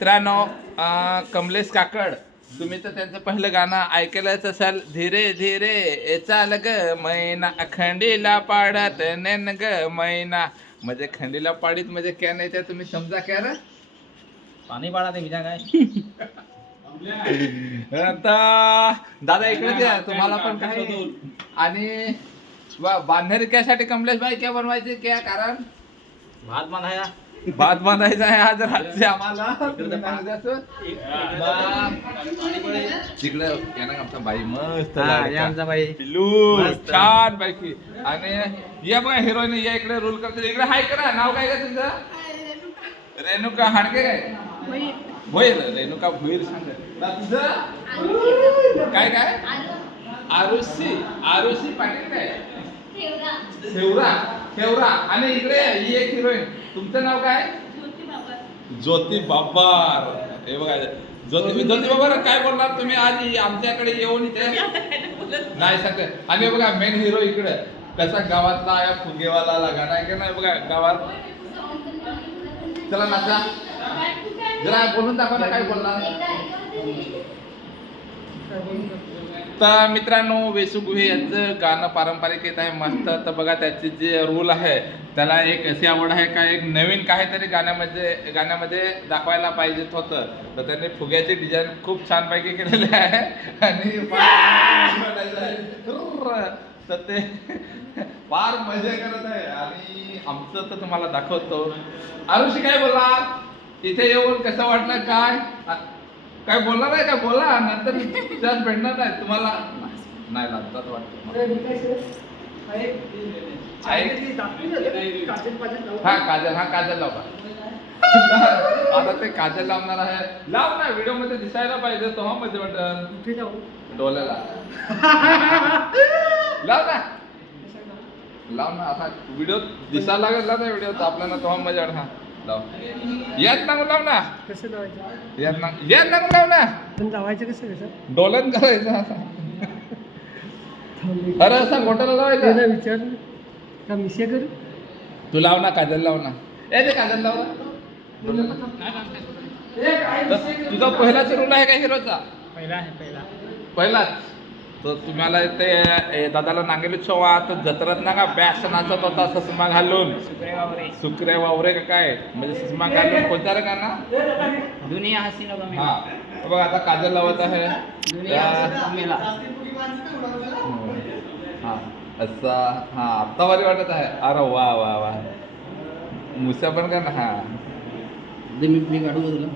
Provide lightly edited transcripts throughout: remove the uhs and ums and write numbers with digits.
मित्रांनो, कमलेश काकड, तुम्ही तर त्यांचं पहिलं गाणं ऐकलंच असाल. धीरे धीरे चाल ग मैना, खंडीला पाडत नेन ग मैना. म्हणजे खंडीला पाडीत म्हणजे क्या नाही त्या तुम्ही समजा क्या रे. पाणी पाडा ते विचार काय. आता दादा इकडे द्या, तुम्हाला पण काही. आणि बांधणारी त्यासाठी कमलेश भाई क्या बनवायचे, क्या कारण भात बांधाया. भात बांधायचा आहे आज रात्री आम्हाला. तिकडे येणार आमचा बाई मस्त आमचा बाई पिल्लू छान पैकी. आणि या बघा हिरोईन या इकडे रोल करते. इकडे हाय करा, नाव काय का तुमचं? रेणुका हाडके काय होईल? रेणुका भोईर सांग तुझं काय काय? आरुषी पाटील काय? ठेवरा. आणि इकडे ही एक हिरोईन, तुमचं नाव काय? ज्योती बाबर. हे बघा ज्योती बाबर काय बोलणार तुम्ही आज आमच्याकडे येऊन इथे नाही सांगते. आणि हे बघा मेन हिरो इकडे कसा गावातला या फुगेवाला गाणं आहे का नाही बघा गावात. चला नाचा जरा बोलून दाखवा ना काय बोलणार. तर मित्रांनो, वेशुगुहे यांचं गाणं पारंपरिक येत आहे मस्त. तर बघा त्याचे जे रूल आहे त्याला एक अशी आवड आहे का एक नवीन काहीतरी गाण्यामध्ये दाखवायला पाहिजेत होतं. तर त्यांनी फुग्याची डिझाईन खूप छानपैकी केलेली आहे. आणि तर ते फार मजा करत आहे. आणि आमचं तर तुम्हाला दाखवतो. आरुषी काय बोलणार इथे येऊन, कसं वाटलं काय? काय बोलणार आहे का? बोला, नंतर त्याच भेटणार नाही तुम्हाला. नाही लागतात वाटतं. काजल लावा. आता ते काजल लावणार आहे. लाव ना, व्हिडिओ मध्ये दिसायला पाहिजे तेव्हा मध्ये वाटत डोळ्याला लाव ना. आता व्हिडिओ दिसायला लागला ना व्हिडिओ आपल्याला तेव्हा मजा वाटत. लाव यात ना लाव ना. कसं लावायचं? यात ना लाव ना. पण लावायचं कसं डोलन करायचं. अरे असा घोटाला लावायचा. विचार का मिशे करू? तू लाव ना, काजल लाव ना. ते काजल लाव ना. तुझा पहिलाच रोल आहे का हिरोचा? पहिलाच. तर तुम्हाला ते दादाला नांगेली शोवा तर जत्रात ना का बॅस नाचत होता ससमा घालून. सुक्रे वावरे का काय म्हणजे ससमा घालून. कोणता रे गाणं? दुनिया हसीनो का मेला. हा बघा आता काजल लावत आहे. हा असा हा आत्ता भारी वाटत आहे. अरे वा वा वा. मुसा पण का ना. हा मी काढू का तुला?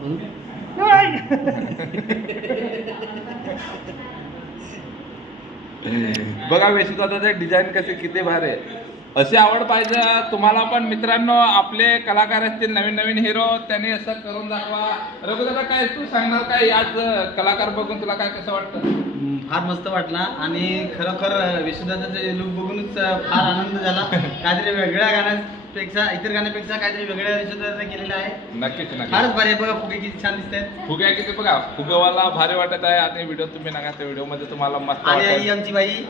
बघा वेशभूषाचे डिझाईन कसे किती भारी आहे. अशी आवड पाहिजे तुम्हाला पण मित्रांनो. आपले कलाकार असतील नवीन नवीन हिरो, त्यांनी असं करून दाखवा. रघुदादा काय तू सांगणार काय आज कलाकार बघून तुला काय कसं वाटतं? फार मस्त वाटला आणि खरोखर विश्वदादाचे लुक बघूनच फार आनंद झाला. काहीतरी वेगळ्या गाण्यापेक्षा इतर गाण्यापेक्षा काहीतरी वेगळ्या विश्वदादाने केलेलं आहे. नक्कीच फारच भारी आहे. बघा फुगे किती छान दिसत आहेत. फुगे किती बघा. फुगेवाला भारी वाटत आहे. आणि व्हिडिओ तुम्ही नका त्या व्हिडिओ मध्ये तुम्हाला मस्त आणि आमची बाई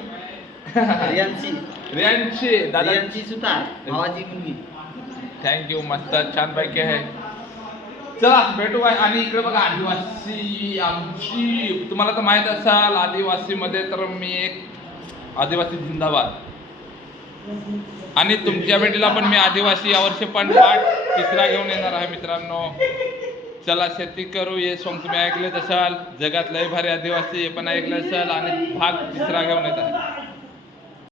रियांची दादा सुतार भावाची मुलगी. थँक्यू. मस्त छान पैकी आहे. चला भेटू बाय. आणि इकडे बघा आदिवासी आमची, तुम्हाला तर माहित असाल आदिवासी मध्ये तर मी एक आदिवासी जिंदाबाद. आणि तुमच्या भेटीला पण मी आदिवासी यावर्षी पण पाठ तिसरा घेऊन येणार आहे मित्रांनो. चला शेती करू हे सॉंग तुम्ही ऐकलेच असाल. जगात लय भारी आदिवासी हे पण ऐकलं असाल. आणि भाग तिसरा घेऊन येत आहे.